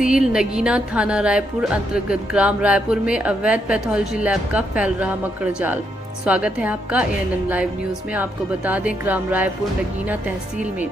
तहसील नगीना थाना रायपुर अंतर्गत ग्राम रायपुर में अवैध पैथोलॉजी लैब का फैल रहा मकर जाल। स्वागत है आपका ANN लाइव न्यूज में। आपको बता दें, ग्राम रायपुर नगीना तहसील में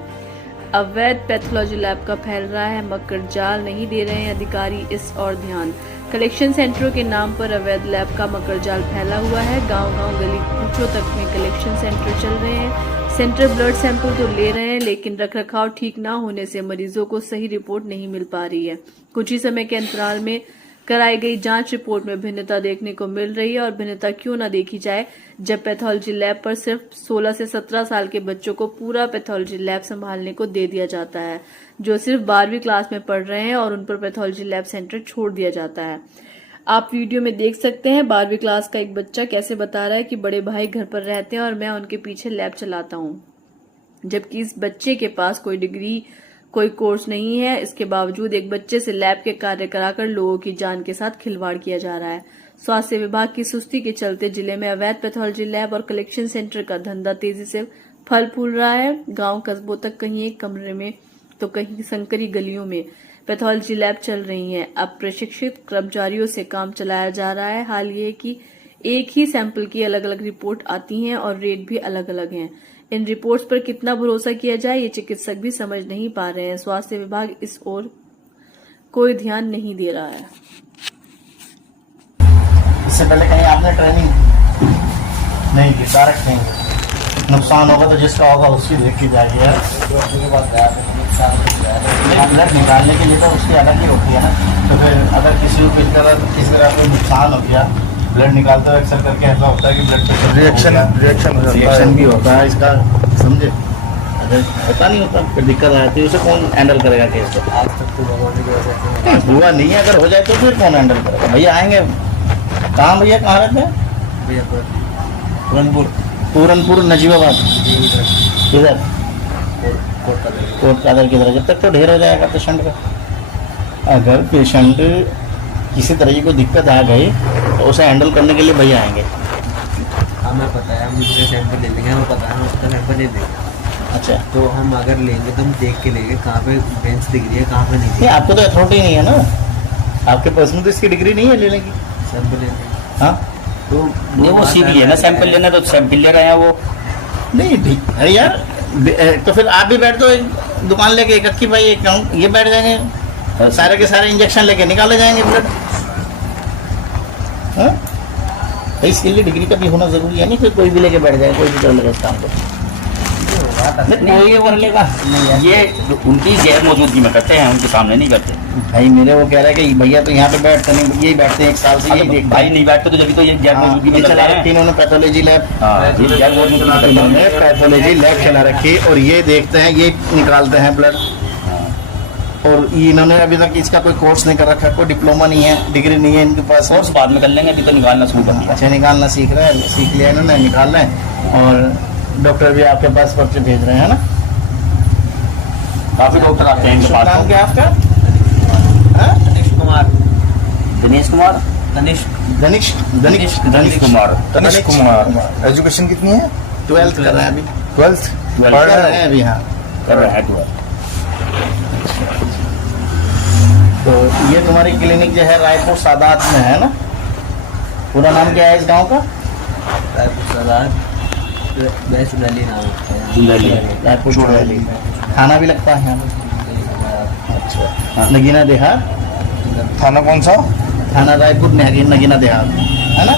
अवैध पैथोलॉजी लैब का फैल रहा है मकर जाल। नहीं दे रहे हैं अधिकारी इस और ध्यान। कलेक्शन सेंटरों के नाम पर अवैध लैब का मकर जाल फैला हुआ है। गांव-गांव गली कूचों तक में कलेक्शन सेंटर चल रहे हैं। सेंटर ब्लड सैंपल तो ले रहे हैं, लेकिन रखरखाव ठीक ना होने से मरीजों को सही रिपोर्ट नहीं मिल पा रही है। कुछ ही समय के अंतराल में कराई गई जांच रिपोर्ट में भिन्नता देखने को मिल रही है। और भिन्नता क्यों ना देखी जाए, जब पैथोलॉजी लैब पर सिर्फ 16 से 17 साल के बच्चों को पूरा पैथोलॉजी लैब संभालने को दे दिया जाता है, जो सिर्फ 12वीं क्लास में पढ़ रहे हैं, और उन पर पैथोलॉजी लैब सेंटर छोड़ दिया जाता है। आप वीडियो में देख सकते हैं 12वीं क्लास का एक बच्चा कैसे बता रहा है कि बड़े भाई घर पर रहते हैं और मैं उनके पीछे लैब चलाता हूं, जबकि इस बच्चे के पास कोई डिग्री कोई कोर्स नहीं है। इसके बावजूद एक बच्चे से लैब के कार्य कराकर लोगों की जान के साथ खिलवाड़ किया जा रहा है। स्वास्थ्य विभाग की सुस्ती के चलते जिले में अवैध पैथोलॉजी लैब और कलेक्शन सेंटर का धंधा तेजी से फल फूल रहा है। गांव कस्बों तक कहीं एक कमरे में तो कहीं संकरी गलियों में पैथोलॉजी लैब चल रही है। अब प्रशिक्षित कर्मचारियों से काम चलाया जा रहा है। हाल ये कि एक ही सैंपल की अलग अलग रिपोर्ट आती हैं और रेट भी अलग अलग हैं। इन रिपोर्ट्स पर कितना भरोसा किया जाए, ये चिकित्सक भी समझ नहीं पा रहे हैं। स्वास्थ्य विभाग इस ओर कोई ध्यान नहीं दे रहा है। इससे पहले कहीं आपने ट्रेनिंग नहीं की? डायरेक्ट नहीं, नुकसान होगा तो जिसका होगा उसकी देखी जाएगी यार। ब्लड निकालने के लिए तो उसकी अलग ही होती है ना। तो फिर अगर किसी को किस तरह कोई नुकसान हो गया, ब्लड निकालते हुए अक्सर करके ऐसा होता है कि ब्लड प्रेशर रिएक्शन भी होता है इसका, समझे। अगर पता नहीं होता फिर दिक्कत आती है, उसे कौन हैंडल करेगा केस को? आज तक तो हुआ नहीं है। अगर हो जाए तो फिर कौन हैंडल करेगा? भैया आएंगे कहाँ? भैया कहाँ रहते हैं? पूरनपुर नजीबाबाद। किधर? कोर्ट कादर की तरह। जब तक तो ढेर हो जाएगा पेशेंट का। अगर पेशेंट किसी तरह की कोई दिक्कत आ गई तो उसे हैंडल करने के लिए भैया आएंगे। हमें पता है, हम दूसरे सैंपल ले लेंगे, हमें पता है हम उसका सैंपल ले देंगे। अच्छा, तो हम अगर लेंगे तो हम देख के लेंगे कहाँ पे बेंच दिख रही है, कहाँ पे नहीं दिख रही है। आपको तो अथॉरिटी नहीं है ना, आपके पास में तो इसकी डिग्री नहीं है लेने की। सैंपल लेंगे। हाँ, तो वो सीधी है ना, सैंपल लेना तो सैंपल ले रहे हैं वो। नहीं ठीक है यार। तो फिर आप भी बैठ दो एक दुकान लेके, एक अक्की भाई एक ये बैठ जाएंगे, सारे के सारे इंजेक्शन लेके निकाले जाएंगे ब्लड। हाँ, इसके लिए डिग्री का भी होना जरूरी है। नहीं फिर कोई भी लेके बैठ जाए, कोई भी कर लेगा इस काम को। कोई कर लेगा, ये उनकी गैर मौजूदगी में करते हैं, उनके सामने नहीं करते। भाई मेरे वो कह रहे हैं कि भैया तो यहाँ पे बैठते नहीं, यही बैठते हैं 1 साल से यही देखते। भाई नहीं बैठते तो जब तो ये गैर मौजूदगी में चला रखी इन्होंने पैथोलॉजी लैब। गैर मौजूदगी इन्होंने पैथोलॉजी लैब चला रखी और ये देखते हैं, ये निकालते हैं ब्लड। और इन्होंने अभी तक इसका कोई कोर्स नहीं कर रखा, कोई डिप्लोमा नहीं है, डिग्री नहीं है इनके पास। कोर्स बाद में कर लेंगे, अभी तो निकालना शुरू कर दिया। अच्छा, निकालना सीख रहे हैं, सीख लिया इन्होंने, निकाल रहे हैं। और डॉक्टर भी आपके पास पर्चे भेज रहे हैं ना? काफी डॉक्टर आते हैं इनके पास। नाम क्या आपका? तनिष्क कुमार। दिनेश कुमार। दनिश कुमार। एजुकेशन कितनी है? 12th कर रहे हैं अभी। 12th पढ़ रहे हैं अभी। हाँ, कर रहे हैं। तो ये तुम्हारी क्लिनिक जो है रायपुर सादात में है ना? पूरा नाम क्या है इस गांव का? रायपुर सादात बैसुलाली नाम है। रायपुर चुड़ैली। थाना भी लगता है। अच्छा, नगीना देहात। थाना कौन सा? थाना रायपुर नगीना देहात है ना?